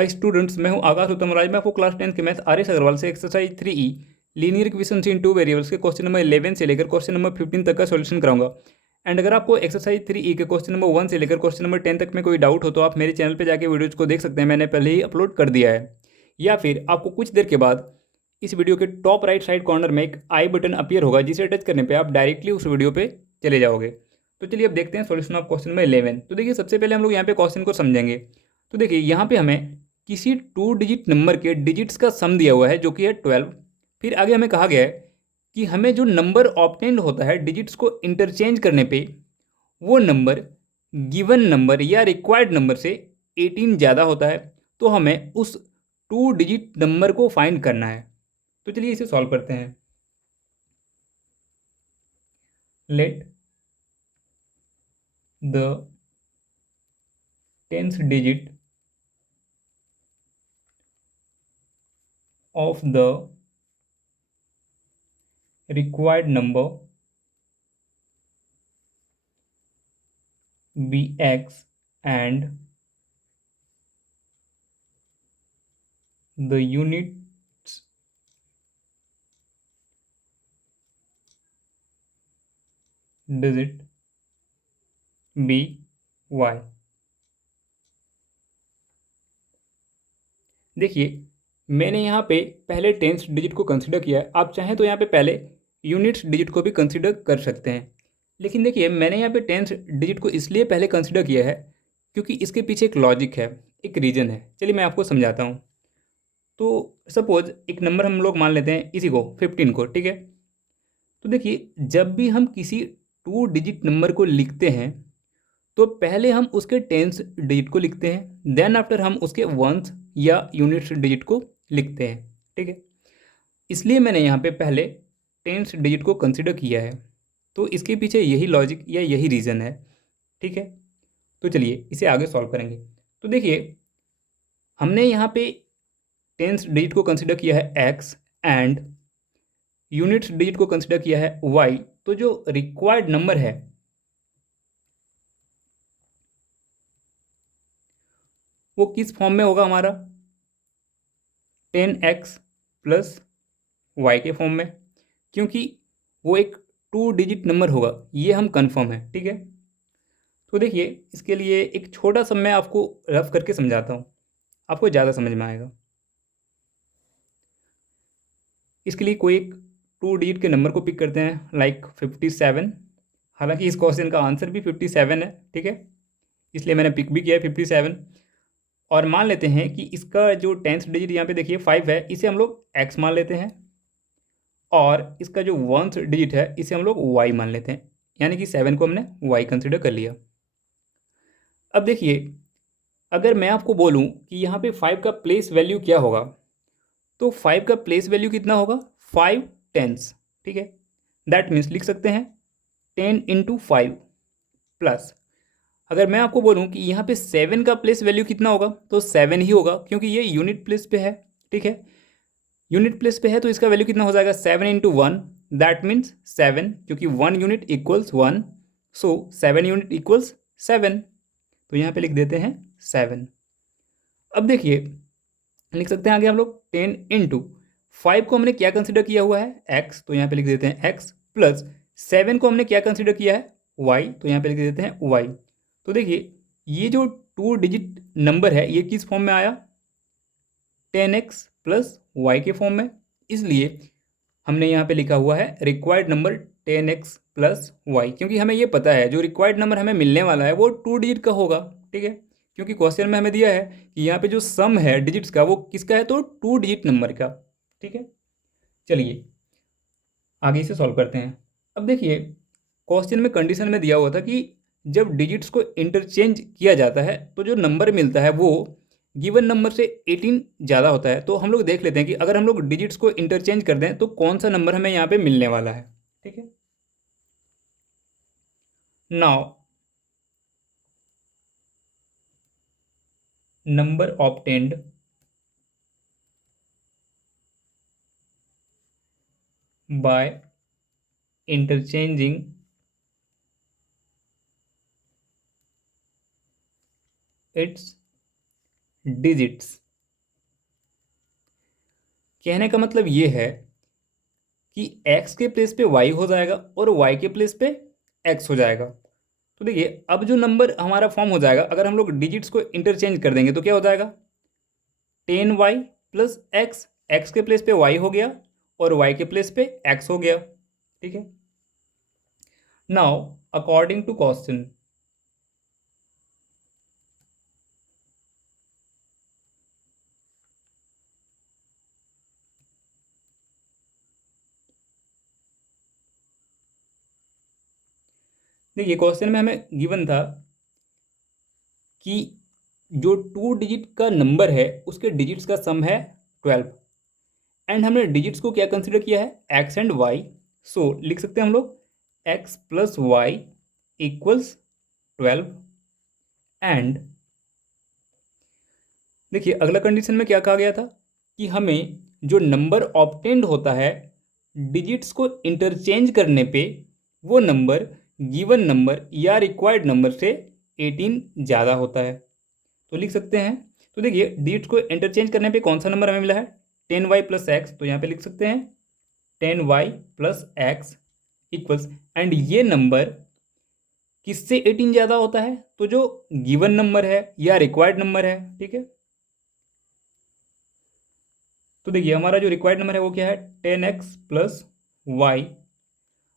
Hi students, मैं हूं आकाश उत्तम राज। मैं आपको क्लास 10 के मैथ आर एस अग्रवाल से एक्सरसाइज 3E लीनियर इक्वेशंस इन टू वेरिएबल्स के क्वेश्चन नंबर 11 से लेकर क्वेश्चन नंबर 15 तक का सॉल्यूशन कराऊंगा। एंड अगर आपको एक्सरसाइज 3E के क्वेश्चन नंबर 1 से लेकर क्वेश्चन नंबर 10 तक में कोई डाउट हो तो आप मेरे चैनल पर जाकर वीडियोज़ को देख सकते हैं, मैंने पहले ही अपलोड कर दिया है। या फिर आपको कुछ देर के बाद इस वीडियो के टॉप राइट साइड कॉर्नर में एक आई बटन अपीयर होगा, जिसे टच करने पर आप डायरेक्टली उस वीडियो पर चले जाओगे। तो चलिए अब देखते हैं सॉल्यूशन ऑफ क्वेश्चन नंबर 11। तो देखिए, सबसे पहले हम लोग यहाँ पे क्वेश्चन को समझेंगे। तो देखिए, यहाँ पे हमें किसी 2 डिजिट नंबर के डिजिट्स का सम दिया हुआ है जो कि है 12। फिर आगे हमें कहा गया है कि हमें जो नंबर ऑब्टेन्ड होता है डिजिट्स को इंटरचेंज करने पे, वो नंबर गिवन नंबर या रिक्वायर्ड नंबर से 18 ज़्यादा होता है। तो हमें उस 2 डिजिट नंबर को फाइंड करना है। तो चलिए इसे सॉल्व करते हैं। Let the 10th digit of the required number be x and the units digit be y। देखिए, मैंने यहाँ पे पहले टेंस डिजिट को कंसिडर किया है। आप चाहें तो यहाँ पे पहले यूनिट्स डिजिट को भी कंसिडर कर सकते हैं। लेकिन देखिए, मैंने यहाँ पे टेंस डिजिट को इसलिए पहले कंसिडर किया है क्योंकि इसके पीछे एक लॉजिक है, एक रीज़न है। चलिए मैं आपको समझाता हूँ। तो सपोज एक नंबर हम लोग मान लेते हैं, इसी को 15 को, ठीक है। तो देखिए, जब भी हम किसी 2 डिजिट नंबर को लिखते हैं तो पहले हम उसके टेंस डिजिट को लिखते हैं, देन आफ्टर हम उसके वंस या यूनिट्स डिजिट को लिखते हैं, ठीक है। इसलिए मैंने यहाँ पे पहले टेंस डिजिट को कंसिडर किया है। तो इसके पीछे यही लॉजिक या यही रीज़न है, ठीक है। तो चलिए इसे आगे सॉल्व करेंगे। तो देखिए, हमने यहाँ पे टेंस डिजिट को कंसिडर किया है एक्स एंड यूनिट्स डिजिट को कंसिडर किया है वाई। तो जो रिक्वायर्ड नंबर है वो किस फॉर्म में होगा हमारा? 10x प्लस वाई के फॉर्म में, क्योंकि वो एक 2 डिजिट नंबर होगा, ये हम कंफर्म है, ठीक है। तो देखिए, इसके लिए एक छोटा सा मैं आपको रफ करके समझाता हूँ, आपको ज़्यादा समझ में आएगा। इसके लिए कोई एक 2 डिजिट के नंबर को पिक करते हैं, लाइक 57। हालांकि इस क्वेश्चन का आंसर भी 57 है, ठीक है, इसलिए मैंने पिक भी किया है 57। और मान लेते हैं कि इसका जो 10th डिजिट यहाँ पे देखिए 5 है, इसे हम लोग x मान लेते हैं। और इसका जो 1st डिजिट है इसे हम लोग y मान लेते हैं, यानी कि 7 को हमने y कंसिडर कर लिया। अब देखिए, अगर मैं आपको बोलूँ कि यहाँ पे 5 का प्लेस वैल्यू क्या होगा, तो 5 का प्लेस वैल्यू कितना होगा? 5 टेंस, ठीक है। दैट मीन्स लिख सकते हैं 10 इंटू 5 प्लस, अगर मैं आपको बोलूं कि यहाँ पे 7 का प्लेस वैल्यू कितना होगा, तो 7 ही होगा, क्योंकि ये यूनिट प्लेस पे है, ठीक है। यूनिट प्लेस पे है तो इसका वैल्यू कितना हो जाएगा? 7 इंटू 1, दैट मीन्स 7, क्योंकि 1 यूनिट इक्वल्स 1, सो 7 यूनिट इक्वल्स 7। तो यहाँ पे लिख देते हैं 7। अब देखिए, लिख सकते हैं आगे हम लोग 10 इंटू 5 को हमने क्या कंसिडर किया हुआ है? x, तो यहाँ पे लिख देते हैं x प्लस 7 को हमने क्या कंसिडर किया है? y, तो यहाँ पे लिख देते हैं y। तो देखिए, ये जो 2 डिजिट नंबर है ये किस फॉर्म में आया? 10x प्लस वाई के फॉर्म में। इसलिए हमने यहाँ पे लिखा हुआ है required number 10x plus Y, क्योंकि हमें ये पता है जो रिक्वायर्ड नंबर हमें मिलने वाला है वो 2 डिजिट का होगा, ठीक है। क्योंकि क्वेश्चन में हमें दिया है कि यहाँ पे जो सम है डिजिट्स का वो किसका है, तो 2 डिजिट नंबर का, ठीक है। चलिए आगे इसे सॉल्व करते हैं। अब देखिए, क्वेश्चन में कंडीशन में दिया हुआ था कि जब डिजिट्स को इंटरचेंज किया जाता है तो जो नंबर मिलता है वो गिवन नंबर से 18 ज़्यादा होता है। तो हम लोग देख लेते हैं कि अगर हम लोग डिजिट्स को इंटरचेंज कर दें तो कौन सा नंबर हमें यहाँ पे मिलने वाला है, ठीक है। Now number obtained by interchanging its digits कहने का मतलब ये है कि x के प्लेस पे y हो जाएगा और y के प्लेस पे x हो जाएगा। तो देखिए अब जो नंबर हमारा फॉर्म हो जाएगा, अगर हम लोग डिजिट्स को इंटरचेंज कर देंगे तो क्या हो जाएगा, 10y प्लस एक्स, एक्स के प्लेस पे y हो गया और y के प्लेस पे x हो गया। ठीक है, नाउ अकॉर्डिंग टू क्वेश्चन, देखिए क्वेश्चन में हमें गिवन था कि जो 2 डिजिट का नंबर है उसके डिजिट्स का सम है 12 एंड हमने डिजिट्स को क्या कंसिडर किया है, x एंड y। सो लिख सकते हैं हम लोग x plus y equals 12 and देखिए अगला कंडीशन में क्या कहा गया था कि हमें जो नंबर ऑब्टेंड होता है डिजिट्स को इंटरचेंज करने पे वो नंबर गिवन नंबर या रिक्वायर्ड नंबर से 18 ज़्यादा होता है। तो लिख सकते हैं, तो देखिए डिजिट्स को इंटरचेंज करने पे कौन सा नंबर हमें मिला है, 10y प्लस एक्स, तो यहाँ पे लिख सकते हैं 10y plus x equals, and ये नंबर किससे 18 ज़्यादा होता है, तो जो गिवन नंबर है या रिक्वायर्ड नंबर है। ठीक है, तो देखिए हमारा जो रिक्वायर्ड नंबर है वो क्या है, 10x प्लस वाई।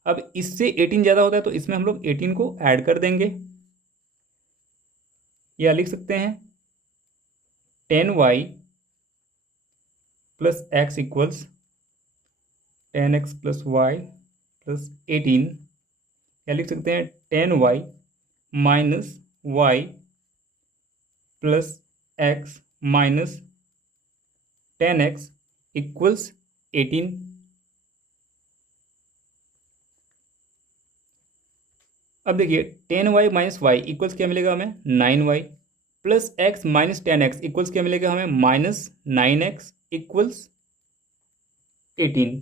अब इससे 18 ज़्यादा होता है तो इसमें हम लोग 18 को ऐड कर देंगे, या लिख सकते हैं 10y plus x equals 10x plus y plus 18, या लिख सकते हैं 10y minus y plus x minus 10x equals 18। अब देखिए 10y माइनस वाई इक्वल्स क्या मिलेगा हमें, 9y plus x minus 10x equals क्या मिलेगा हमें, माइनस 9x इक्वल्स 18,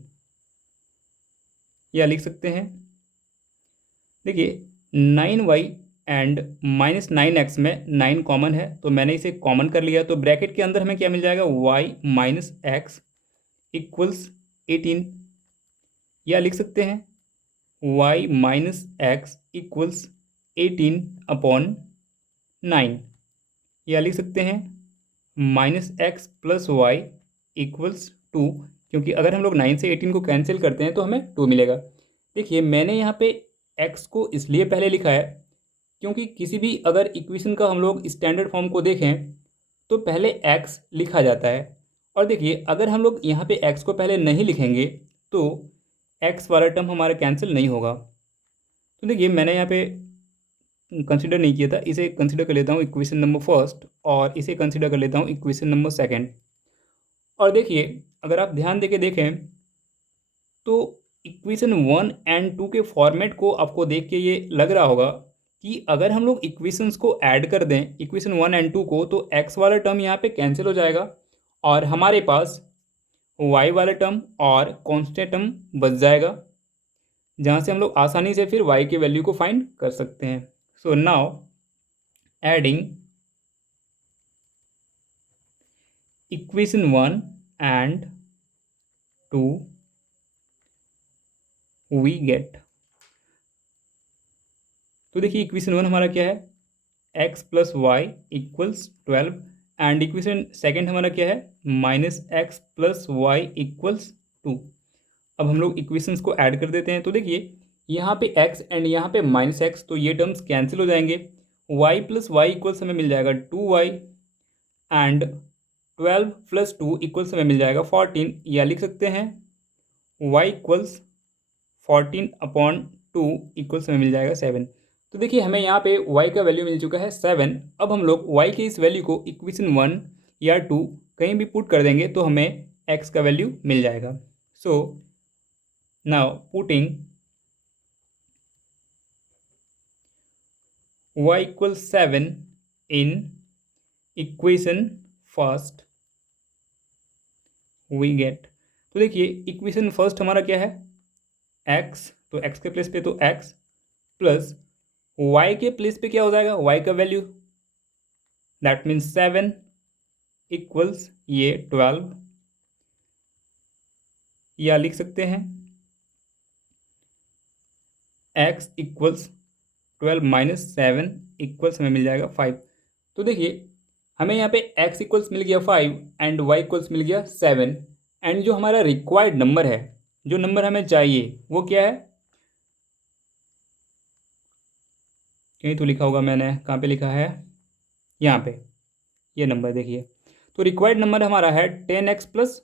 या लिख सकते हैं देखिए 9y एंड माइनस 9x में 9 कॉमन है तो मैंने इसे कॉमन कर लिया, तो ब्रैकेट के अंदर हमें क्या मिल जाएगा, y माइनस एक्स इक्वल्स 18, या लिख सकते हैं y minus x equals 18 upon 9, या लिख सकते हैं minus x plus y equals 2, क्योंकि अगर हम लोग 9 से 18 को कैंसिल करते हैं तो हमें 2 मिलेगा। देखिए मैंने यहाँ पे x को इसलिए पहले लिखा है क्योंकि किसी भी अगर इक्वेशन का हम लोग स्टैंडर्ड फॉर्म को देखें तो पहले x लिखा जाता है, और देखिए अगर हम लोग यहाँ पे x को पहले नहीं लिखेंगे तो x वाला टर्म हमारा कैंसिल नहीं होगा। तो देखिए मैंने यहाँ पे कंसिडर नहीं किया था, इसे कंसिडर कर लेता हूँ इक्वेशन नंबर फर्स्ट और इसे कंसिडर कर लेता हूँ इक्वेशन नंबर सेकंड। और देखिए अगर आप ध्यान देके देखें तो इक्वेशन 1 और 2 के फॉर्मेट को आपको देख के ये लग रहा होगा कि अगर हम लोग इक्वेशंस को ऐड कर दें इक्वेशन 1 और 2 को तो x वाला टर्म यहाँ पे कैंसिल हो जाएगा और हमारे पास y वाला टर्म और कांस्टेंट टर्म बच जाएगा, जहाँ से हम लोग आसानी से फिर y के वैल्यू को फाइंड कर सकते हैं। So now adding equation 1 and 2 we get, तो देखिए इक्वेशन 1 हमारा क्या है, x plus y equals 12 and equation second हमारा क्या है, minus x plus y equals 2। अब हम लोग इक्वेशंस को ऐड कर देते हैं, तो देखिए यहाँ पे x एंड यहाँ पे माइनस एक्स, तो ये टर्म्स कैंसिल हो जाएंगे, y प्लस वाई इक्वल्स हमें मिल जाएगा 2y एंड 12 प्लस 2 इक्वल्स हमें मिल जाएगा 14, या लिख सकते हैं y इक्वल्स 14 अपॉन 2 इक्वल्स हमें मिल जाएगा 7। तो देखिए हमें यहाँ पे y का वैल्यू मिल चुका है 7। अब हम लोग y के इस वैल्यू को इक्वेशन 1 या 2 कहीं भी पुट कर देंगे तो हमें x का वैल्यू मिल जाएगा। So now putting y equals 7 in equation first we get, तो देखिए इक्वेशन फर्स्ट हमारा क्या है, x, तो x के प्लेस पे तो x प्लस y के प्लेस पे क्या हो जाएगा, y का वैल्यू, दैट मीन्स 7 इक्वल्स ये 12 या लिख सकते हैं x इक्वल्स 12 माइनस 7 इक्वल्स हमें मिल जाएगा 5। तो देखिए हमें यहाँ पे x इक्वल्स मिल गया 5 एंड y इक्वल्स मिल गया 7 एंड जो हमारा रिक्वायर्ड नंबर है, जो नंबर हमें चाहिए वो क्या है, कहीं तो लिखा होगा मैंने, कहाँ पे लिखा है, यहाँ पे ये नंबर देखिए। तो रिक्वायर्ड नंबर हमारा है 10x प्लस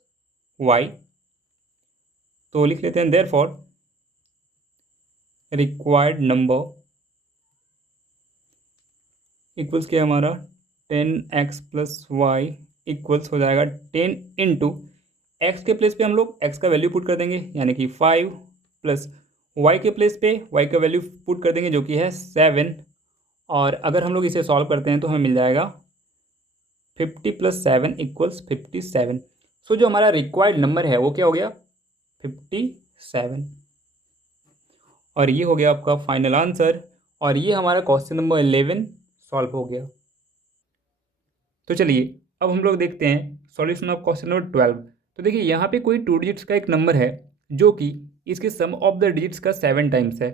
वाई। तो लिख लेते हैं देयरफॉर रिक्वायर्ड नंबर इक्वल्स क्या है हमारा 10x प्लस वाई इक्वल्स हो जाएगा 10 इंटू एक्स के प्लेस पे हम लोग x का वैल्यू पुट कर देंगे यानी कि 5 प्लस y के प्लेस पे y का वैल्यू पुट कर देंगे जो कि है 7। और अगर हम लोग इसे सॉल्व करते हैं तो हमें मिल जाएगा 50 प्लस 7 इक्वल्स 57। सो जो हमारा रिक्वायर्ड नंबर है वो क्या हो गया 57। और ये हो गया आपका फाइनल आंसर। और ये हमारा क्वेश्चन नंबर 11 सॉल्व हो गया। तो चलिए अब हम लोग देखते हैं सॉल्यूशन ऑफ क्वेश्चन नंबर 12। तो देखिए यहाँ पे कोई 2 डिजिट्स का एक नंबर है जो कि इसके सम ऑफ द डिजिट्स का 7 टाइम्स है।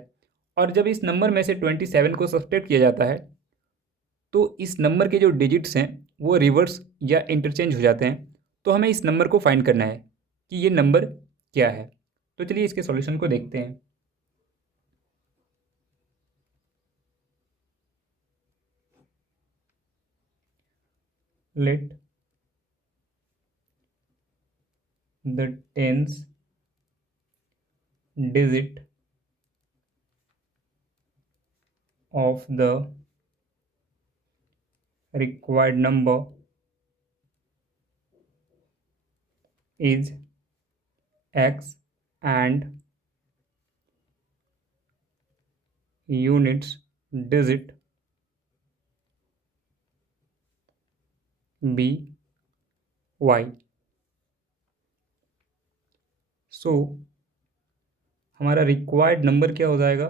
और जब इस नंबर में से 27 को सब्सट्रैक्ट किया जाता है तो इस नंबर के जो डिजिट्स हैं वो रिवर्स या इंटरचेंज हो जाते हैं। तो हमें इस नंबर को फाइंड करना है कि ये नंबर क्या है। तो चलिए इसके सॉल्यूशन को देखते हैं। Let the tens digit of the required number is x and units digit be y। सो हमारा रिक्वायर्ड नंबर क्या हो जाएगा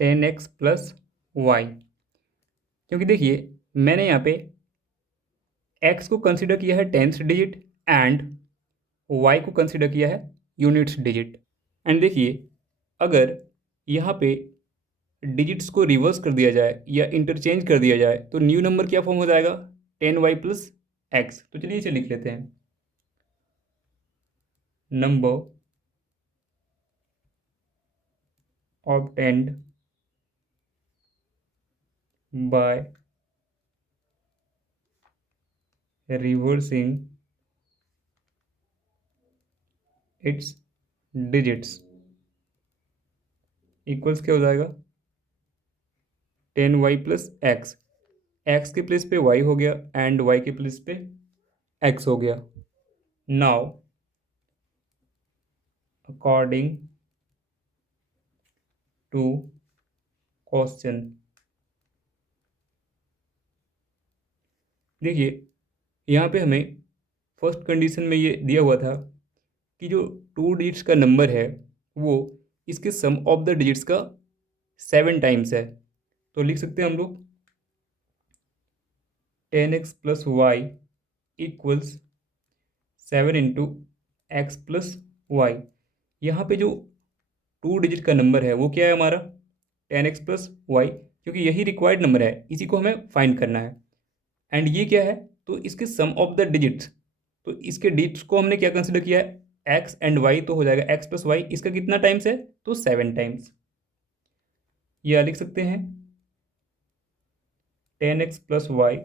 10x प्लस वाई। क्योंकि देखिए मैंने यहाँ पे x को कंसिडर किया है टेंथ डिजिट एंड y को कंसिडर किया है यूनिट्स डिजिट। एंड देखिए अगर यहाँ पे डिजिट्स को रिवर्स कर दिया जाए या इंटरचेंज कर दिया जाए तो न्यू नंबर क्या फॉर्म हो जाएगा 10y प्लस एक्स। तो चलिए इसे लिख लेते हैं number obtained by reversing its digits equals क्या हो जाएगा 10y प्लस एक्स। एक्स के प्लेस पे y हो गया एंड y के प्लेस पे x हो गया। नाउ अकॉर्डिंग टू क्वेश्चन, देखिए यहाँ पे हमें फर्स्ट कंडीशन में ये दिया हुआ था कि जो 2 डिजिट्स का नंबर है वो इसके सम ऑफ द डिजिट्स का 7 टाइम्स है। तो लिख सकते हैं हम लोग 10x plus y equals 7 into x plus y. यहाँ पे जो 2 डिजिट का नंबर है वो क्या है हमारा 10x प्लस वाई, क्योंकि यही रिक्वायर्ड नंबर है, इसी को हमें फाइंड करना है। एंड ये क्या है तो इसके सम ऑफ द डिजिट्स, तो इसके डिजिट्स को हमने क्या कंसिडर किया है एक्स एंड वाई, तो हो जाएगा एक्स प्लस वाई। इसका कितना टाइम्स है तो 7 टाइम्स। यह लिख सकते हैं 10x plus y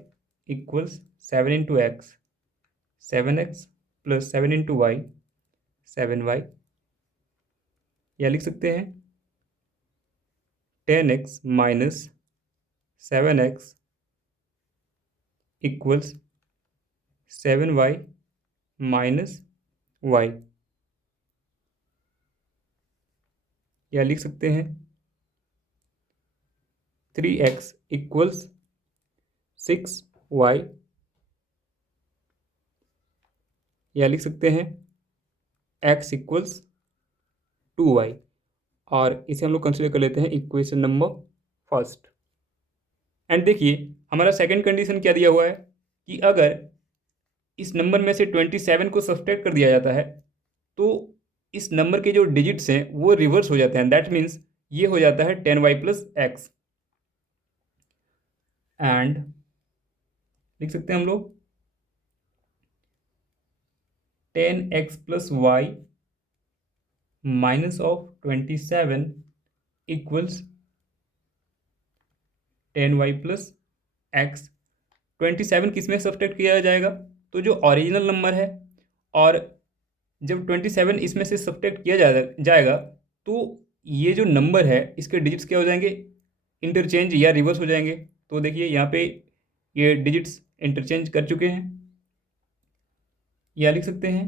equals 7 into x, 7x plus 7 into y 7y। या लिख सकते हैं 10x minus 7x equals 7y minus Y. या लिख सकते हैं 3x इक्वल्स 6y। या लिख सकते हैं x इक्वल्स 2y। और इसे हम लोग कंसिडर कर लेते हैं इक्वेशन नंबर फर्स्ट। एंड देखिए हमारा सेकंड कंडीशन क्या दिया हुआ है कि अगर इस नंबर में से 27 को सब्सट्रैक्ट कर दिया जाता है तो इस नंबर के जो डिजिट्स हैं वो रिवर्स हो जाते हैं। दैट मीन्स ये हो जाता है 10y प्लस एक्स। एंड लिख सकते हैं हम लोग 10x plus y minus of 27 equals 10y plus x. 27 किस में सब्सट्रैक्ट किया जाएगा? तो जो ओरिजिनल नंबर है, और जब 27 इसमें से सब्ट्रैक्ट किया जाएगा तो ये जो नंबर है इसके डिजिट्स क्या हो जाएंगे? इंटरचेंज या रिवर्स हो जाएंगे। तो देखिए यहाँ पे ये डिजिट्स इंटरचेंज कर चुके हैं। या लिख सकते हैं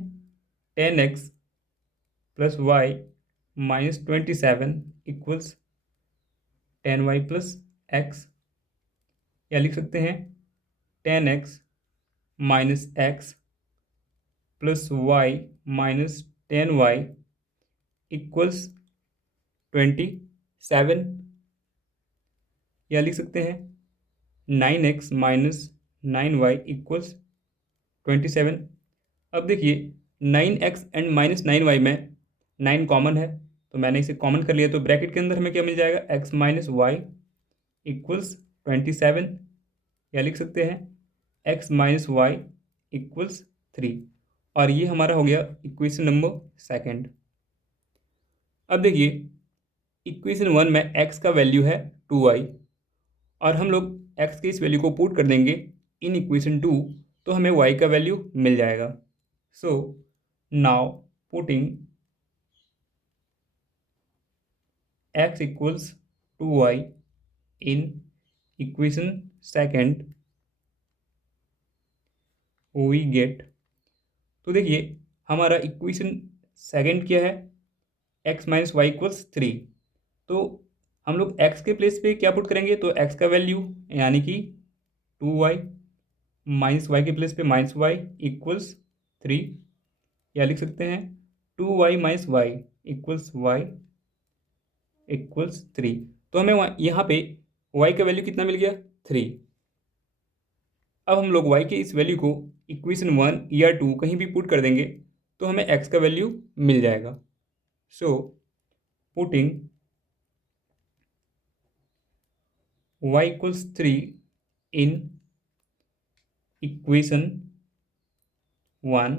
10x plus y minus 27 equals 10y plus x. या लिख सकते हैं 10x minus x plus y minus 10y equals 27। या लिख सकते हैं 9x माइनस 9y इक्वल्स 27। अब देखिए 9x एंड माइनस 9y में 9 कॉमन है तो मैंने इसे कॉमन कर लिया, तो ब्रैकेट के अंदर हमें क्या मिल जाएगा? x minus y equals 27। या लिख सकते हैं x माइनस वाई इक्वल्स 3। और ये हमारा हो गया इक्वेशन नंबर सेकंड। अब देखिए इक्वेशन 1 में x का वैल्यू है 2y, और हम लोग x के इस वैल्यू को पुट कर देंगे इन इक्वेशन 2 तो हमें y का वैल्यू मिल जाएगा। So now putting x equals 2y in equation second we get. तो देखिए हमारा इक्वेशन सेकंड क्या है? x minus y equals 3। तो हम लोग x के प्लेस पे क्या पुट करेंगे? तो x का वैल्यू यानी कि 2y माइनस वाई के प्लेस पे माइनस वाई इक्वल्स 3। या लिख सकते हैं 2y minus y equals y equals 3। तो हमें यहाँ पे y का वैल्यू कितना मिल गया? 3। अब हम लोग y के इस वैल्यू को इक्वेशन 1 या 2 कहीं भी पुट कर देंगे तो हमें x का वैल्यू मिल जाएगा। So putting y equals 3 in equation 1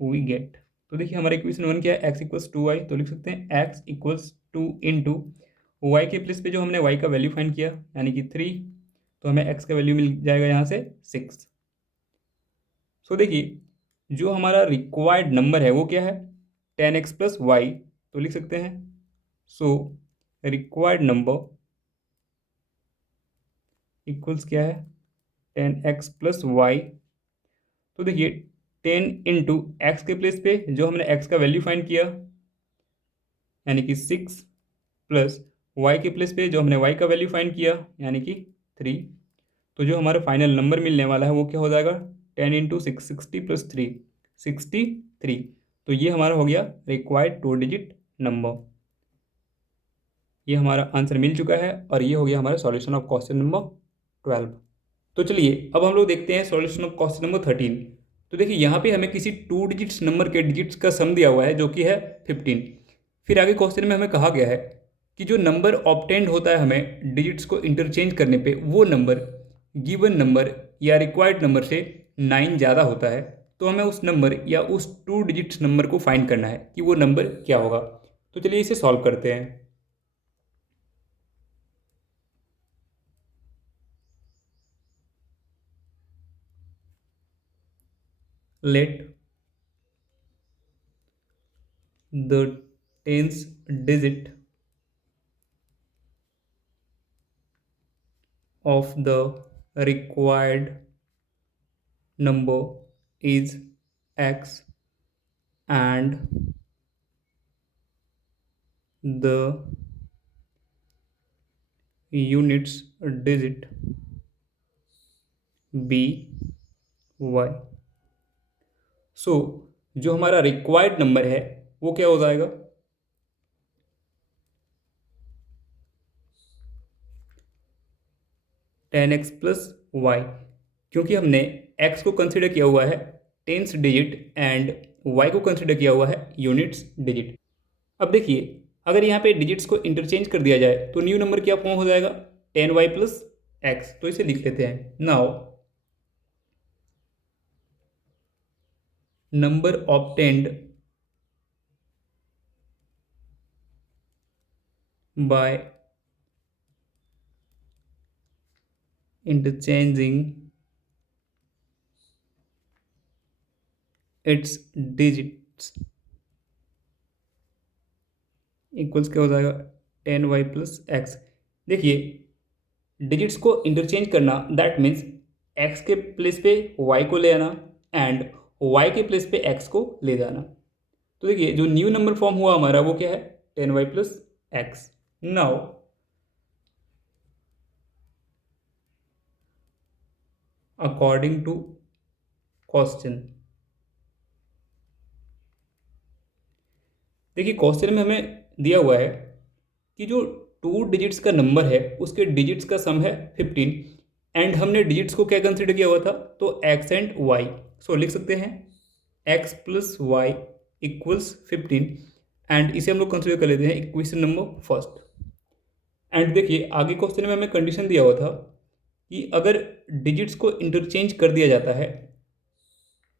we get. तो देखिए हमारा इक्वेशन 1 क्या है? x equals 2y। तो लिख सकते हैं x इक्वल्स 2 इंटू वाई के प्लेस पे जो हमने y का वैल्यू फाइंड किया यानी कि 3, तो हमें x का वैल्यू मिल जाएगा यहाँ से 6। सो देखिए जो हमारा रिक्वायर्ड नंबर है वो क्या है? 10x plus Y. तो लिख सकते हैं सो रिक्वायर्ड नंबर इक्वल्स क्या है? 10x plus Y. तो देखिए 10 इंटू एक्स के प्लेस पे जो हमने x का वैल्यू फाइंड किया यानी कि 6 प्लस y के प्लेस पे जो हमने y का वैल्यू फाइंड किया यानी कि 3, तो जो हमारा फाइनल नंबर मिलने वाला है वो क्या हो जाएगा? 10 इंटू 6 60 प्लस 3 63। तो ये हमारा हो गया रिक्वायर्ड 2 डिजिट नंबर। ये हमारा आंसर मिल चुका है और ये हो गया हमारा सॉल्यूशन ऑफ क्वेश्चन नंबर 12। तो चलिए अब हम लोग देखते हैं सॉल्यूशन ऑफ क्वेश्चन नंबर 13। तो देखिए यहाँ पे हमें किसी 2 डिजिट्स नंबर के डिजिट्स का सम दिया हुआ है जो कि है 15। फिर आगे क्वेश्चन में हमें कहा गया है कि जो नंबर ऑब्टेंड होता है हमें डिजिट्स को इंटरचेंज करने पे वो नंबर गिवन नंबर या रिक्वायर्ड नंबर से 9 ज़्यादा होता है। तो हमें उस नंबर या उस 2 डिजिट्स नंबर को फाइंड करना है कि वो नंबर क्या होगा। तो चलिए इसे सॉल्व करते हैं। Let the tens digit of the required number is x and the units digit be y। सो जो हमारा रिक्वायर्ड नंबर है वो क्या हो जाएगा? 10x plus Y. क्योंकि हमने एक्स को कंसिडर किया हुआ है टेंस डिजिट एंड वाई को कंसिडर किया हुआ है यूनिट्स डिजिट। अब देखिए, अगर यहाँ पे डिजिट्स को इंटरचेंज कर दिया जाए तो न्यू नंबर क्या फॉर्म हो जाएगा, 10y प्लस एक्स। तो इसे लिख लेते हैं, now number obtained by interchanging its digits equals क्या हो जाएगा, 10y प्लस एक्स। देखिए, डिजिट्स को इंटरचेंज करना दैट मीन्स x के प्लेस पे y को ले आना एंड y के प्लेस पे x को ले जाना। तो देखिए, जो न्यू नंबर फॉर्म हुआ हमारा वो क्या है, 10y plus x. Now according to question, देखिए क्वेश्चन में हमें दिया हुआ है कि जो 2 डिजिट्स का नंबर है उसके डिजिट्स का सम है 15 एंड हमने डिजिट्स को क्या कंसिडर किया हुआ था, तो x एंड y। सो लिख सकते हैं x plus y equals 15 and इसे हम लोग कंसिडर कर लेते हैं इक्वेशन नंबर फर्स्ट। एंड देखिए, आगे क्वेश्चन में हमें कंडीशन दिया हुआ था कि अगर डिजिट्स को इंटरचेंज कर दिया जाता है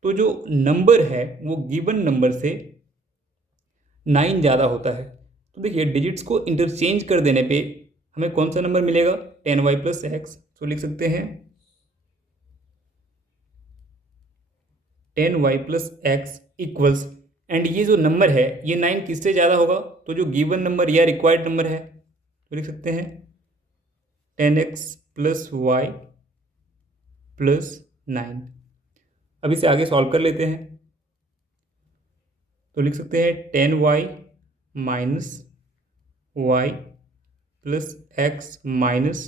तो जो नंबर है वो गिवन नंबर से 9 ज़्यादा होता है। तो देखिए, डिजिट्स को इंटरचेंज कर देने पे हमें कौन सा नंबर मिलेगा, 10y प्लस एक्स। तो लिख सकते हैं 10y plus x equals, and ये जो नंबर है ये 9 किससे ज़्यादा होगा, तो जो गिवन नंबर या रिक्वायर्ड नंबर है, तो लिख सकते हैं 10x प्लस वाई प्लस 9। अब इसे आगे सॉल्व कर लेते हैं, तो लिख सकते हैं 10y minus y plus x minus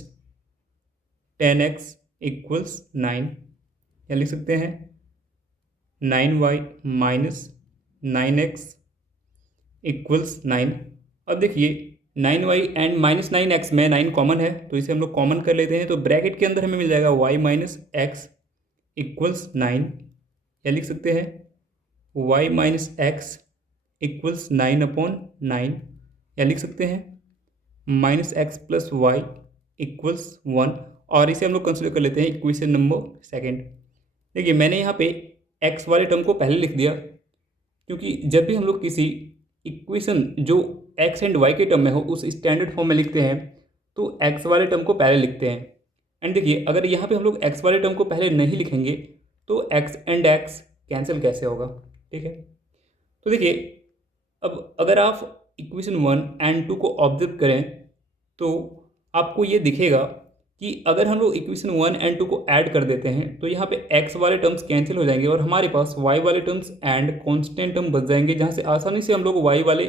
10x equals 9, या लिख सकते हैं 9y माइनस 9x इक्वल्स 9। अब देखिए, 9y एंड माइनस 9x में 9 कॉमन है तो इसे हम लोग कॉमन कर लेते हैं, तो ब्रैकेट के अंदर हमें मिल जाएगा y माइनस एक्स इक्वल्स 9, या लिख सकते हैं y माइनस एक्स इक्वल्स 9/9, या लिख सकते हैं minus x plus y equals 1, और इसे हम लोग कंसिडर कर लेते हैं इक्वेशन नंबर सेकेंड। देखिए, मैंने यहाँ पे x वाले टर्म को पहले लिख दिया, क्योंकि जब भी हम लोग किसी इक्वेशन जो x एंड y के टर्म में हो उस स्टैंडर्ड फॉर्म में लिखते हैं तो x वाले टर्म को पहले लिखते हैं। एंड देखिए, अगर यहाँ पे हम लोग x वाले टर्म को पहले नहीं लिखेंगे तो x एंड x कैंसिल कैसे होगा, ठीक है। तो देखिए, अब अगर आप इक्वेशन 1 एंड 2 को ऑब्जर्व करें तो आपको ये दिखेगा कि अगर हम लोग इक्वेशन 1 एंड 2 को ऐड कर देते हैं तो यहाँ पे x वाले टर्म्स कैंसिल हो जाएंगे और हमारे पास y वाले टर्म्स एंड कांस्टेंट टर्म बच जाएंगे, जहाँ से आसानी से हम लोग y वाले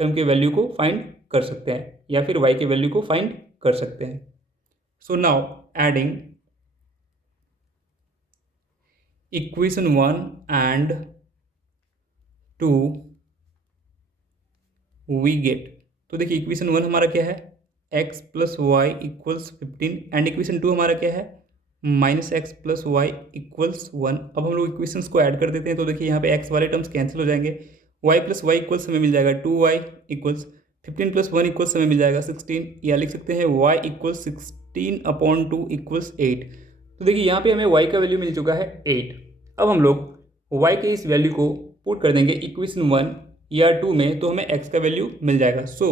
टर्म के वैल्यू को फाइंड कर सकते हैं या फिर y के वैल्यू को फाइंड कर सकते हैं। So now adding equation 1 and 2 we get, तो देखिए इक्वेशन 1 हमारा क्या है, x plus y equals 15 and equation 2 हमारा क्या है, minus x plus y equals 1। अब हम लोग इक्वेशंस को ऐड कर देते हैं तो देखिए यहाँ पे x वाले टर्म्स कैंसिल हो जाएंगे, y प्लस वाई इक्वल्स हमें मिल जाएगा 2y इक्वल्स 15 प्लस 1 इक्वल्स हमें मिल जाएगा 16, या लिख सकते हैं y इक्वल्स 16/2 इक्वल्स 8। तो देखिए यहाँ पे हमें y का वैल्यू मिल चुका है 8। अब हम लोग y के इस वैल्यू को पुट कर देंगे इक्वेशन 1 या 2 में तो हमें x का वैल्यू मिल जाएगा। So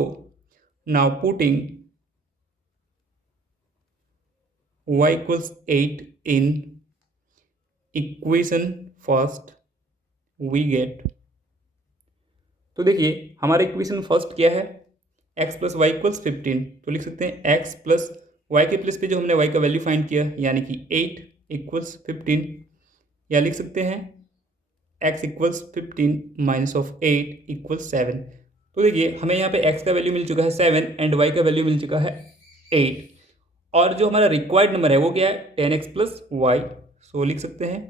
now putting y equals 8 in equation first we get, तो देखिए हमारा इक्वेशन फर्स्ट क्या है, x प्लस वाई इक्वल्स 15, तो लिख सकते हैं x प्लस वाई के प्लेस पे जो हमने y का वैल्यू फाइंड किया यानी कि 8 इक्वल्स 15, या लिख सकते हैं x equals 15 minus of 8 equals 7। तो देखिए हमें यहाँ पे x का वैल्यू मिल चुका है 7 एंड y का वैल्यू मिल चुका है 8, और जो हमारा रिक्वायर्ड नंबर है वो क्या है 10x प्लस वाई। सो लिख सकते हैं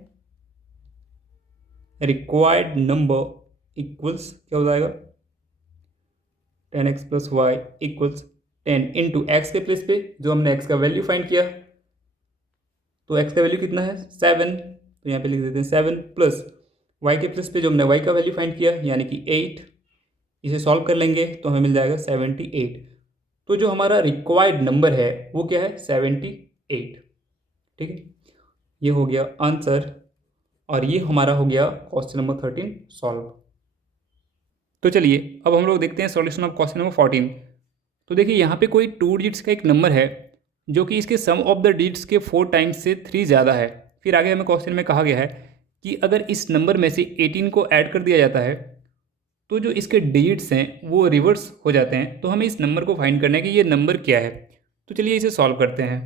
रिक्वायर्ड नंबर इक्वल्स क्या हो जाएगा 10x plus y equals 10 into x के प्लेस पे जो हमने x का वैल्यू फाइंड किया तो x का वैल्यू कितना है 7, तो यहाँ पे लिख देते हैं 7 प्लस y के प्लस पे जो हमने y का वैल्यू फाइंड किया यानी कि 8, इसे सॉल्व कर लेंगे तो हमें मिल जाएगा 78। तो जो हमारा रिक्वायर्ड नंबर है वो क्या है 78। ठीक है, ये हो गया आंसर और ये हमारा हो गया क्वेश्चन नंबर 13 सॉल्व। तो चलिए अब हम लोग देखते हैं सॉल्यूशन ऑफ क्वेश्चन नंबर 14। तो देखिए यहाँ पे कोई 2 डिजिट्स का एक नंबर है जो कि इसके सम ऑफ द डिजिट्स के 4 टाइम्स से 3 ज़्यादा है। फिर आगे हमें क्वेश्चन में कहा गया है कि अगर इस नंबर में से 18 को ऐड कर दिया जाता है तो जो इसके डिजिट्स हैं वो रिवर्स हो जाते हैं। तो हमें इस नंबर को फाइंड करना है कि ये नंबर क्या है। तो चलिए इसे सॉल्व करते हैं।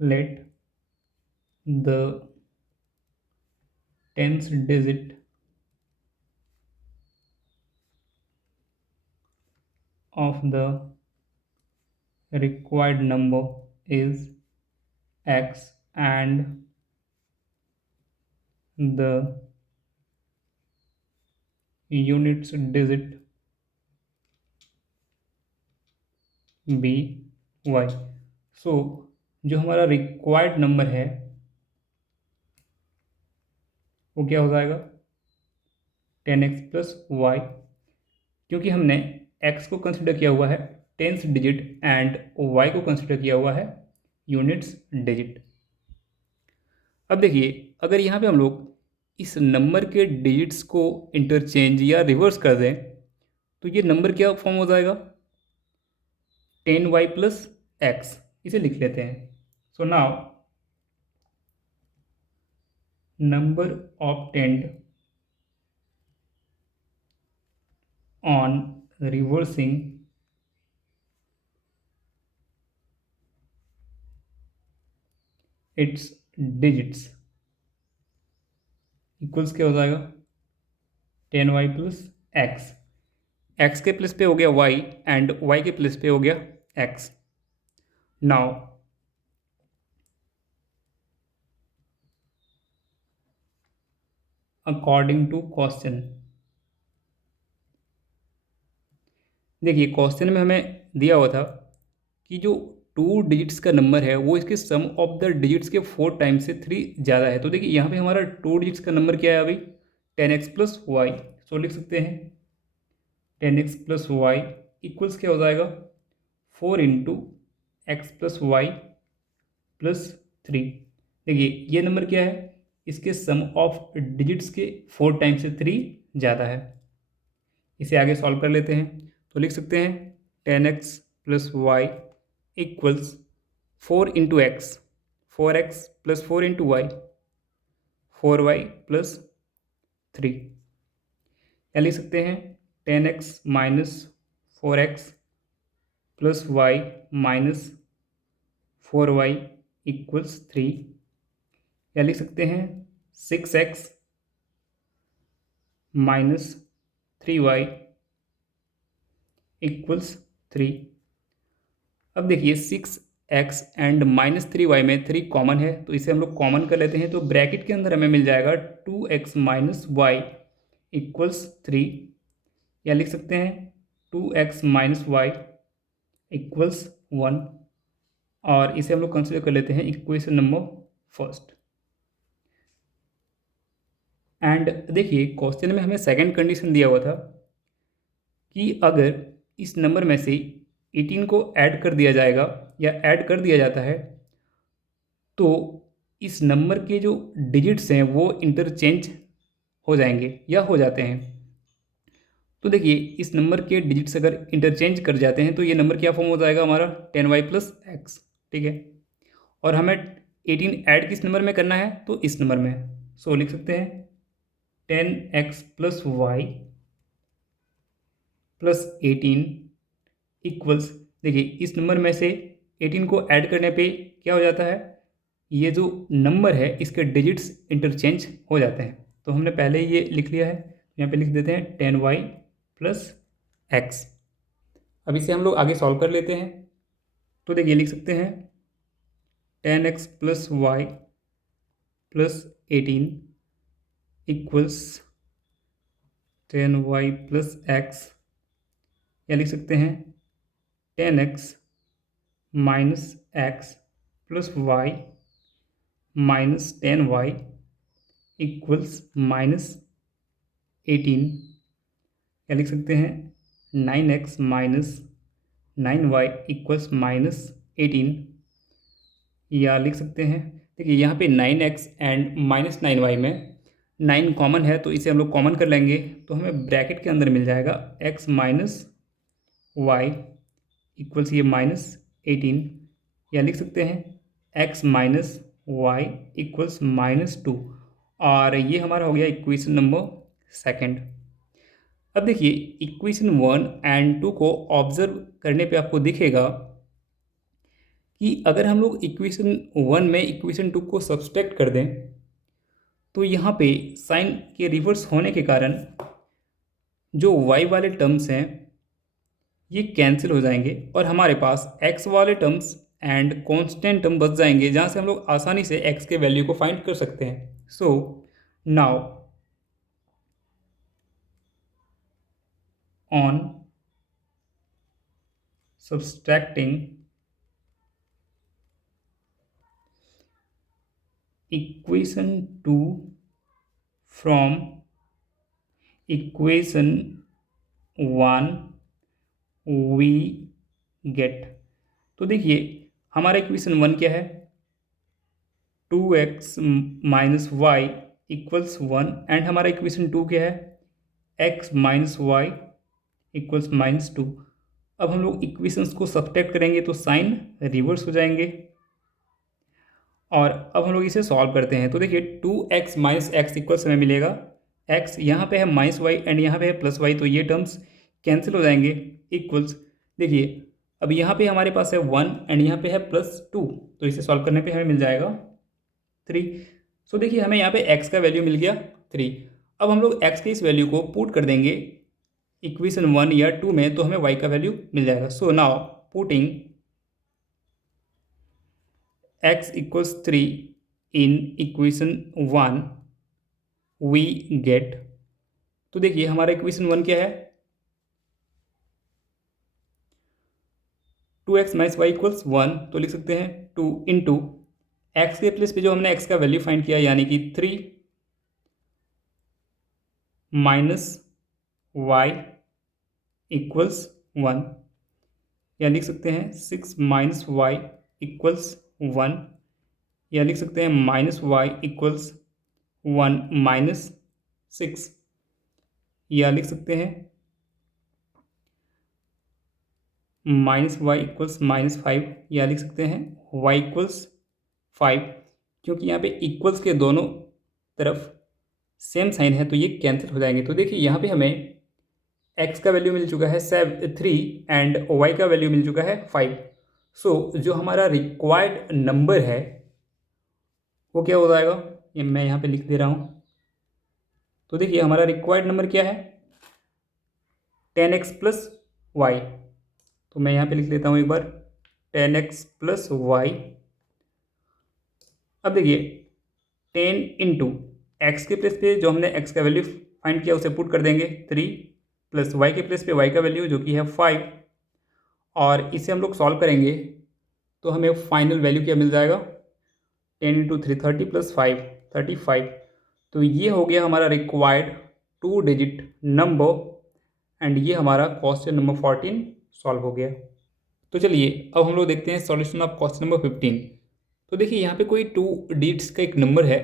Let the 10th digit of the required number is x and the units digit be y। सो जो हमारा रिक्वायर्ड नंबर है वो क्या हो जाएगा 10x प्लस वाई, क्योंकि हमने x को कंसिडर किया हुआ है 10th डिजिट एंड y को कंसिडर किया हुआ है यूनिट्स डिजिट। अब देखिए अगर यहाँ पे हम लोग इस नंबर के डिजिट्स को इंटरचेंज या रिवर्स कर दें तो ये नंबर क्या फॉर्म हो जाएगा 10y प्लस एक्स। इसे लिख लेते हैं। So now number obtained on reversing its digits equals क्या हो जाएगा 10y प्लस एक्स। एक्स के प्लस पे हो गया y एंड y के प्लस पे हो गया x। Now according to question, देखिए क्वेश्चन में हमें दिया हुआ था कि जो 2 डिजिट्स का नंबर है वो इसके सम ऑफ द डिजिट्स के 4 टाइम्स से 3 ज़्यादा है। तो देखिए यहाँ पे हमारा 2 डिजिट्स का नंबर क्या है अभी 10x प्लस वाई। सो लिख सकते हैं 10x प्लस वाई इक्वल्स क्या हो जाएगा 4 into x plus y plus 3। देखिए ये नंबर क्या है इसके सम ऑफ डिजिट्स के 4 टाइम्स से 3 ज़्यादा है। इसे आगे सॉल्व कर लेते हैं। तो लिख सकते हैं 10x plus y equals 4 into x 4x plus 4 into y 4y plus 3। या लिख सकते हैं 10x minus 4x plus y minus 4y equals 3। या लिख सकते हैं 6x माइनस 3y इक्वल्स 3। अब देखिए 6x एंड माइनस 3y में 3 कॉमन है तो इसे हम लोग कॉमन कर लेते हैं। तो ब्रैकेट के अंदर हमें मिल जाएगा 2x माइनस वाई इक्वल्स 3। या लिख सकते हैं 2x माइनस वाई इक्वल्स 1 और इसे हम लोग कंसिडर कर लेते हैं इक्वेशन नंबर फर्स्ट। एंड देखिए क्वेश्चन में हमें सेकंड कंडीशन दिया हुआ था कि अगर इस नंबर में से 18 को ऐड कर दिया जाएगा या ऐड कर दिया जाता है तो इस नंबर के जो डिजिट्स हैं वो इंटरचेंज हो जाएंगे या हो जाते हैं। तो देखिए इस नंबर के डिजिट्स अगर इंटरचेंज कर जाते हैं तो ये नंबर क्या फॉर्म हो जाएगा हमारा 10y प्लस एक्स। ठीक है, और हमें 18 ऐड किस नंबर में करना है तो इस नंबर में। सो लिख सकते हैं 10x plus y plus 18 equals, देखिए इस नंबर में से 18 को ऐड करने पे क्या हो जाता है ये जो नंबर है इसके डिजिट्स इंटरचेंज हो जाते हैं। तो हमने पहले ही ये लिख लिया है, यहाँ पे लिख देते हैं 10y प्लस एक्स। अब इसे हम लोग आगे सॉल्व कर लेते हैं। तो देखिए लिख सकते हैं 10x plus y plus 18 equals 10y plus x या लिख सकते हैं 10x minus x plus y minus 10y equals minus 18, या लिख सकते हैं 9x minus 9y equals minus 18, या लिख सकते हैं, देखिए यहाँ पे 9x एंड माइनस 9y में 9 कॉमन है तो इसे हम लोग कॉमन कर लेंगे, तो हमें ब्रैकेट के अंदर मिल जाएगा x माइनस वाई इक्वल्स ये माइनस 18, या लिख सकते हैं x minus y equals minus 2, और ये हमारा हो गया इक्वेशन नंबर सेकंड। अब देखिए इक्वेशन 1 एंड 2 को ऑब्जर्व करने पे आपको दिखेगा कि अगर हम लोग इक्वेशन 1 में इक्वेशन 2 को सब्सट्रैक्ट कर दें तो यहाँ पे साइन के रिवर्स होने के कारण जो y वाले टर्म्स हैं ये कैंसिल हो जाएंगे और हमारे पास x वाले टर्म्स एंड कांस्टेंट टर्म बच जाएंगे, जहाँ से हम लोग आसानी से x के वैल्यू को फाइंड कर सकते हैं। So now on subtracting equation 2 from equation 1 we get, तो देखिए हमारा इक्वेशन 1 क्या है, 2x minus y equals 1, and हमारा इक्वेशन 2 क्या है, x minus y equals minus 2। अब हम लोग इक्वेशंस को सब्ट्रैक्ट करेंगे तो साइन रिवर्स हो जाएंगे, और अब हम लोग इसे सॉल्व करते हैं। तो देखिए 2x माइनस एक्स इक्वल्स हमें मिलेगा x, यहाँ पे है माइनस वाई एंड यहाँ पे है प्लस वाई, तो ये टर्म्स कैंसिल हो जाएंगे, इक्वल्स, देखिए अब यहाँ पे हमारे पास है 1 एंड यहाँ पे है प्लस 2, तो इसे सॉल्व करने पे हमें मिल जाएगा 3। सो देखिए हमें यहाँ पे x का वैल्यू मिल गया 3। अब हम लोग x के इस वैल्यू को पुट कर देंगे इक्वेशन 1 या 2 में, तो हमें y का वैल्यू मिल जाएगा। So now putting x equals 3 in equation 1 we get, तो देखिए हमारा इक्वेशन 1 क्या है, 2x माइनस वाई इक्वल्स 1, तो लिख सकते हैं 2 इंटू एक्स के प्लेस पे जो हमने x का वैल्यू फाइंड किया यानी कि 3 माइनस वाई इक्वल्स 1, या लिख सकते हैं 6 माइनस वाई इक्वल्स 1, या लिख सकते हैं माइनस वाई इक्वल्स 1 माइनस 6, या लिख सकते हैं माइनस वाई इक्वल्स माइनस 5, या लिख सकते हैं y इक्वल्स 5, क्योंकि यहाँ पे इक्वल्स के दोनों तरफ सेम साइन है तो ये कैंसिल हो जाएंगे। तो देखिए यहाँ पे हमें x का वैल्यू मिल चुका है 3 एंड y का वैल्यू मिल चुका है 5। सो जो हमारा रिक्वायर्ड नंबर है वो क्या हो जाएगा, ये मैं यहाँ पे लिख दे रहा हूँ। तो देखिए हमारा रिक्वायर्ड नंबर क्या है, 10x प्लस वाई, तो मैं यहाँ पे लिख लेता हूँ एक बार 10x प्लस वाई। अब देखिए 10 इंटू एक्स के प्लेस पे जो हमने x का वैल्यू फाइंड किया उसे पुट कर देंगे 3, प्लस y के प्लेस पे y का वैल्यू जो कि है 5, और इसे हम लोग सॉल्व करेंगे तो हमें फाइनल वैल्यू क्या मिल जाएगा, 10 इंटू 3 30 प्लस 5 35। तो ये हो गया हमारा रिक्वायर्ड 2 डिजिट नंबर, एंड ये हमारा क्वेश्चन नंबर 14 सॉल्व हो गया। तो चलिए अब हम लोग देखते हैं सॉल्यूशन ऑफ क्वेश्चन नंबर 15। तो देखिए यहाँ पे कोई 2 डिजिट्स का एक नंबर है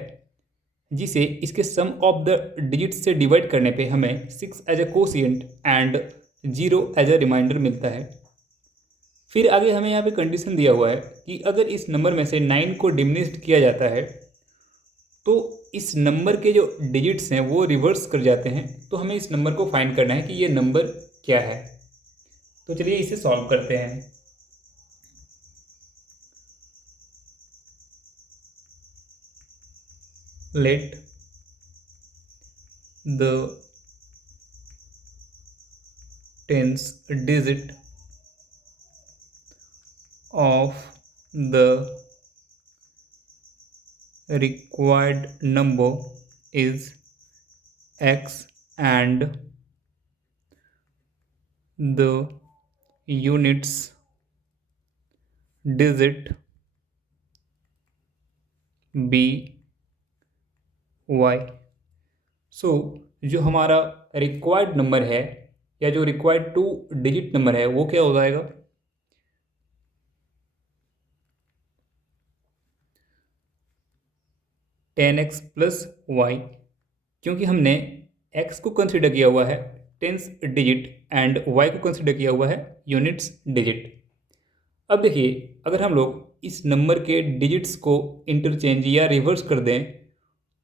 जिसे इसके सम ऑफ द डिजिट्स से डिवाइड करने पे हमें 6 as a quotient and 0 as a remainder मिलता है। फिर आगे हमें यहाँ पे कंडीशन दिया हुआ है कि अगर इस नंबर में से 9 को डिमिनिश्ड किया जाता है तो इस नंबर के जो डिजिट्स हैं वो रिवर्स कर जाते हैं, तो हमें इस नंबर को फाइंड करना है कि ये नंबर क्या है। तो चलिए इसे सॉल्व करते हैं। Let the tens digit of the required number is x and the units digit be y। सो जो हमारा रिक्वायर्ड नंबर है या जो रिक्वायर्ड 2 डिजिट नंबर है वो क्या हो जाएगा, 10x प्लस वाई, क्योंकि हमने x को कंसिडर किया हुआ है टेंस डिजिट एंड y को कंसिडर किया हुआ है यूनिट्स डिजिट। अब देखिए, अगर हम लोग इस नंबर के डिजिट्स को इंटरचेंज या रिवर्स कर दें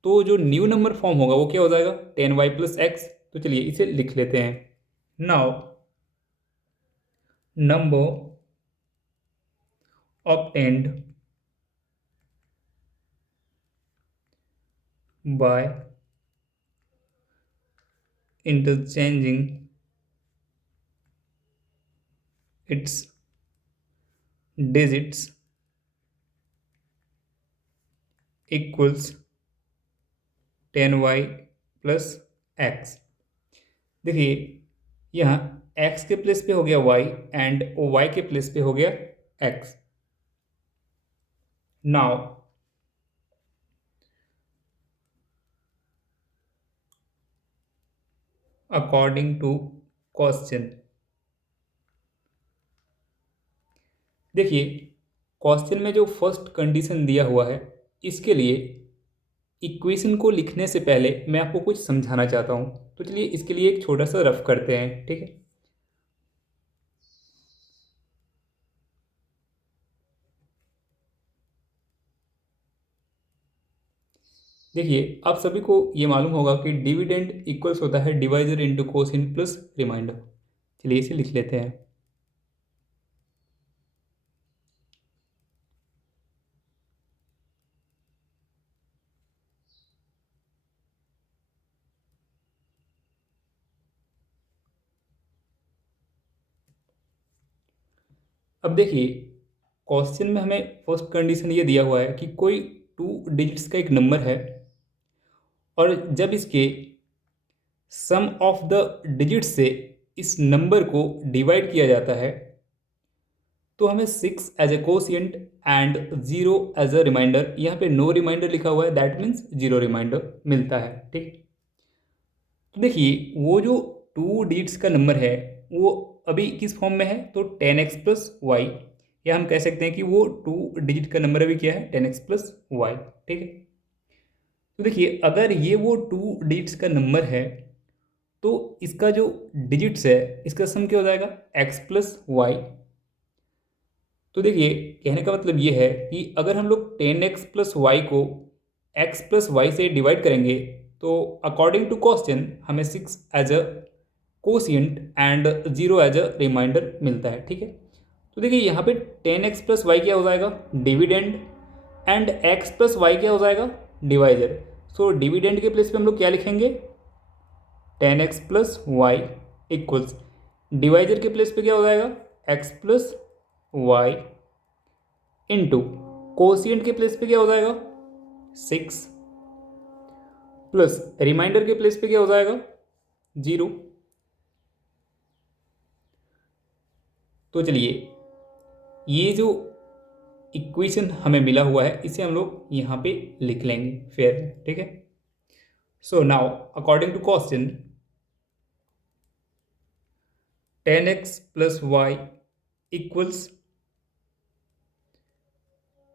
तो जो न्यू नंबर फॉर्म होगा वो क्या हो जाएगा, 10y प्लस एक्स। तो चलिए इसे लिख लेते हैं। Now number obtained by interchanging its digits equals 10y plus x. देखिए, यहाँ x के प्लेस पे हो गया y एंड y के प्लेस पे हो गया x। Now according to question, देखिए क्वेश्चन में जो फर्स्ट कंडीशन दिया हुआ है इसके लिए इक्वेशन को लिखने से पहले मैं आपको कुछ समझाना चाहता हूँ। तो चलिए इसके लिए एक छोटा सा रफ करते हैं, ठीक है। देखिए, आप सभी को ये मालूम होगा कि डिविडेंड इक्वल्स होता है divisor into quotient plus remainder. चलिए इसे लिख लेते हैं। अब देखिए, क्वेश्चन में हमें फर्स्ट कंडीशन ये दिया हुआ है कि कोई 2 डिजिट्स का एक नंबर है और जब इसके सम ऑफ द डिजिट से इस नंबर को डिवाइड किया जाता है तो हमें 6 as a quotient and 0 as a remainder, यहाँ पे नो रिमाइंडर लिखा हुआ है, दैट मीन्स 0 रिमाइंडर मिलता है, ठीक। तो देखिए, वो जो 2 डिजिट्स का नंबर है वो अभी किस फॉर्म में है, तो 10x प्लस वाई, या हम कह सकते हैं कि वो 2 डिजिट का नंबर अभी क्या है, 10x प्लस वाई, ठीक है। तो देखिए, अगर ये वो 2 डिजिट्स का नंबर है तो इसका जो डिजिट्स है इसका सम क्या हो जाएगा, x प्लस वाई। तो देखिए, कहने का मतलब ये है कि अगर हम लोग 10x प्लस वाई को x प्लस वाई से डिवाइड करेंगे तो अकॉर्डिंग टू क्वेश्चन हमें 6 as a quotient and 0 as a remainder मिलता है, ठीक है। तो देखिए, यहाँ पे 10x प्लस वाई क्या हो जाएगा, dividend, and x plus y क्या हो जाएगा, डिवाइजर। सो डिविडेंड के प्लेस पे हम लोग क्या लिखेंगे, 10x plus y equals, divisor के प्लेस पे क्या हो जाएगा, x plus y into quotient के प्लेस पे क्या हो जाएगा, 6 प्लस रिमाइंडर के प्लेस पे क्या हो जाएगा, 0। तो चलिए, ये जो इक्वेशन हमें मिला हुआ है इसे हम लोग यहाँ पे लिख लेंगे फेयर, ठीक है। So now according to question 10x plus y equals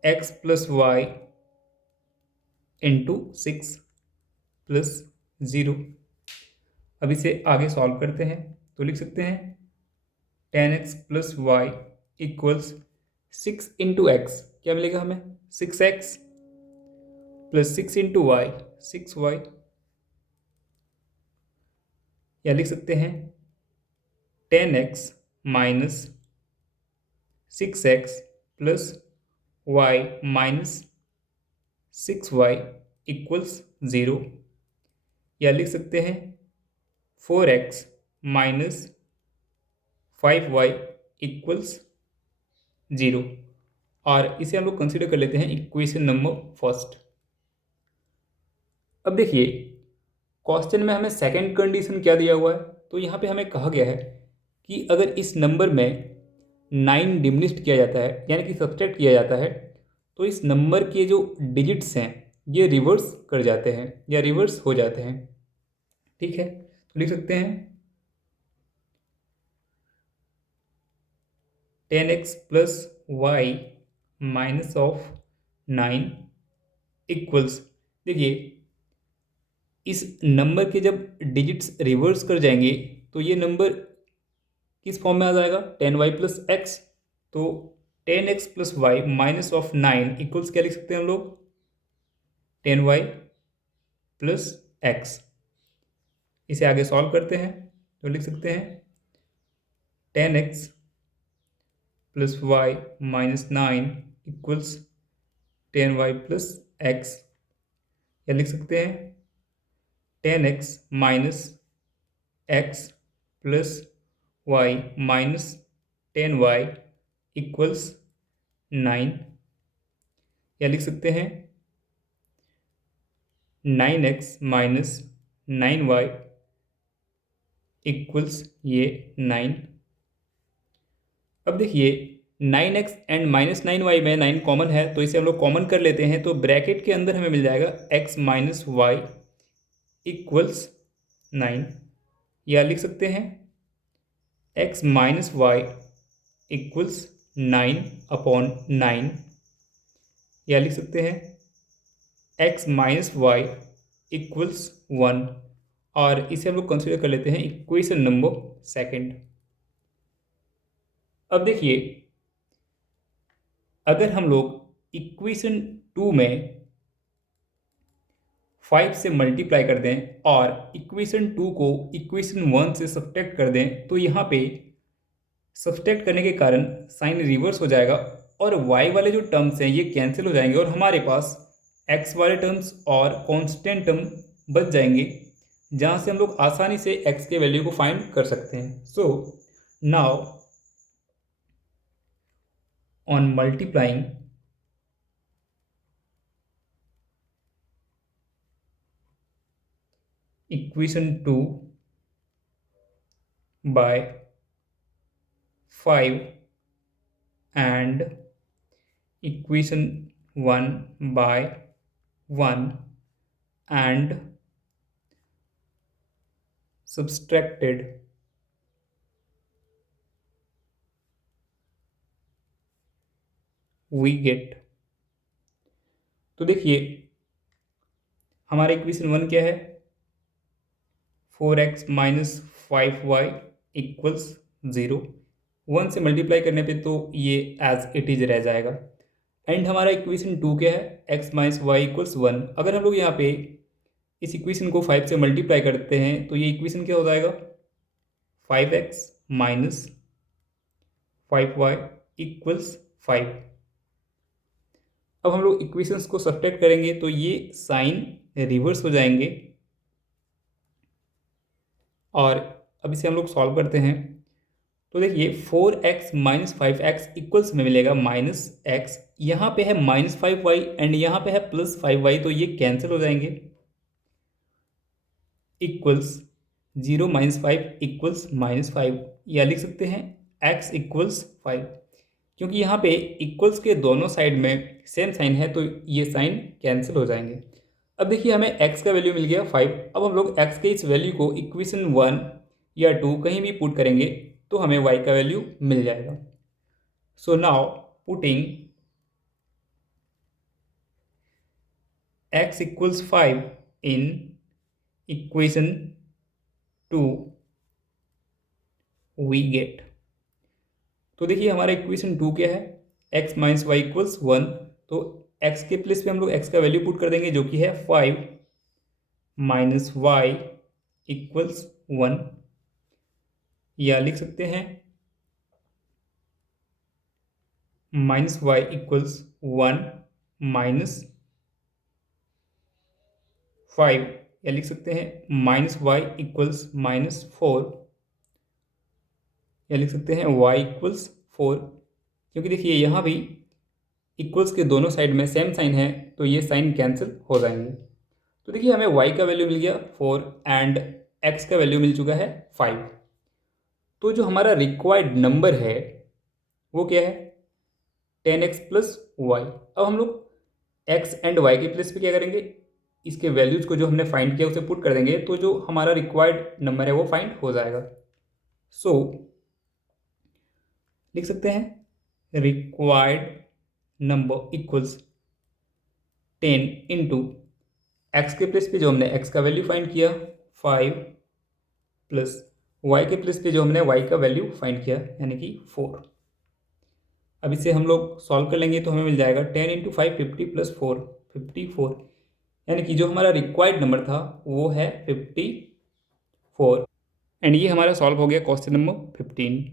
x plus y into 6 plus 0। अब इसे आगे सॉल्व करते हैं तो लिख सकते हैं 10x plus y equals 6 into x, क्या मिलेगा हमें, 6x plus 6 into Y 6y, या लिख सकते हैं 10x minus 6x plus y minus 6y equals 0, या लिख सकते हैं 4x माइनस 5y इक्वल्स 0। और इसे हम लोग कंसिडर कर लेते हैं इक्वेशन नंबर फर्स्ट। अब देखिए, क्वेश्चन में हमें सेकंड कंडीशन क्या दिया हुआ है, तो यहाँ पे हमें कहा गया है कि अगर इस नंबर में 9 डिमिनिस्ट किया जाता है यानी कि सब्सट्रैक्ट किया जाता है तो इस नंबर के जो डिजिट्स हैं ये रिवर्स कर जाते हैं या रिवर्स हो जाते हैं। ठीक है, तो लिख सकते हैं 10x plus y minus of 9 equals. देखिए इस नंबर के जब डिजिट्स रिवर्स कर जाएंगे तो ये नंबर किस फॉर्म में आ जाएगा 10y प्लस एक्स। तो 10x plus y minus of 9 equals क्या लिख सकते हैं हम लोग 10y प्लस एक्स। इसे आगे सॉल्व करते हैं तो लिख सकते हैं 10x plus y minus 9 equals 10y plus x, या लिख सकते हैं 10x minus x plus y minus 10y equals 9, या लिख सकते हैं 9x माइनस 9y इक्वल्स ये 9। अब देखिए 9x एंड माइनस 9y में 9 कॉमन है तो इसे हम लोग कॉमन कर लेते हैं, तो ब्रैकेट के अंदर हमें मिल जाएगा x माइनस वाई इक्वल्स 9, या लिख सकते हैं x minus y equals 9 upon 9, या लिख सकते हैं x माइनस वाई इक्वल्स 1, और इसे हम लोग कंसिडर कर लेते हैं इक्वेशन नंबर सेकंड। अब देखिए अगर हम लोग इक्वेशन 2 में 5 से मल्टीप्लाई कर दें और इक्वेशन 2 को इक्वेशन 1 से सब्ट्रैक्ट कर दें तो यहाँ पे सब्ट्रैक्ट करने के कारण साइन रिवर्स हो जाएगा और y वाले जो टर्म्स हैं ये कैंसिल हो जाएंगे और हमारे पास x वाले टर्म्स और कांस्टेंट टर्म बच जाएंगे, जहाँ से हम लोग आसानी से x के वैल्यू को फाइंड कर सकते हैं। So now on multiplying equation 2 by 5 and equation 1 by 1 and subtracted we get। तो देखिए हमारा इक्वेशन 1 क्या है 4x माइनस 5y इक्वल्स 0। 1 से मल्टीप्लाई करने पे तो ये एज इट इज रह जाएगा। एंड हमारा इक्वेशन 2 क्या है x माइनस वाई इक्वल्स 1। अगर हम लोग यहाँ पे इस इक्वेशन को 5 से मल्टीप्लाई करते हैं तो ये इक्वेशन क्या हो जाएगा 5x माइनस 5y इक्वल्स 5। अब हम लोग इक्वेशंस को सब्ट्रैक्ट करेंगे तो ये साइन रिवर्स हो जाएंगे, और अब इसे हम लोग सॉल्व करते हैं तो देखिए 4x माइनस 5x इक्वल्स में मिलेगा माइनस एक्स, यहाँ पे है माइनस 5y एंड यहाँ पे है प्लस 5y, तो ये कैंसिल हो जाएंगे। इक्वल्स 0 माइनस 5 इक्वल्स माइनस 5, या लिख सकते हैं x इक्वल्स 5। क्योंकि यहाँ पे इक्वल्स के दोनों साइड में सेम साइन है तो ये साइन कैंसिल हो जाएंगे। अब देखिए हमें x का वैल्यू मिल गया 5। अब हम लोग x के इस वैल्यू को इक्वेशन 1 या 2 कहीं भी पुट करेंगे तो हमें y का वैल्यू मिल जाएगा। So now putting x equals 5 in equation 2 we get. तो देखिए हमारा इक्वेशन 2 क्या है x माइनस वाई इक्वल्स 1, तो x के प्लेस पे हम लोग x का वैल्यू पुट कर देंगे जो कि है 5 माइनस वाई इक्वल्स 1, या लिख सकते हैं माइनस वाई इक्वल्स 1 माइनस 5, या लिख सकते हैं माइनस वाई इक्वल्स माइनस 4, या लिख सकते हैं y इक्वल्स 4। क्योंकि देखिए यहाँ भी इक्वल्स के दोनों साइड में सेम साइन है तो ये साइन कैंसिल हो जाएंगे। तो देखिए हमें y का वैल्यू मिल गया 4 एंड x का वैल्यू मिल चुका है 5। तो जो हमारा रिक्वायर्ड नंबर है वो क्या है 10x प्लस वाई। अब हम लोग x एंड y के प्लेस पे क्या करेंगे, इसके वैल्यूज़ को जो हमने फाइंड किया उसे पुट कर देंगे, तो जो हमारा रिक्वायर्ड नंबर है वो फाइंड हो जाएगा। सो लिख सकते हैं required number equals 10 into x के प्लेस पे जो हमने x का वैल्यू फाइंड किया 5 प्लस y के प्लेस पे जो हमने y का वैल्यू फाइंड किया यानी कि 4। अब इसे हम लोग सॉल्व कर लेंगे तो हमें मिल जाएगा 10 इंटू 5 50 प्लस 4 54, यानी कि जो हमारा रिक्वायर्ड नंबर था वो है 54। एंड ये हमारा सॉल्व हो गया क्वेश्चन नंबर 15।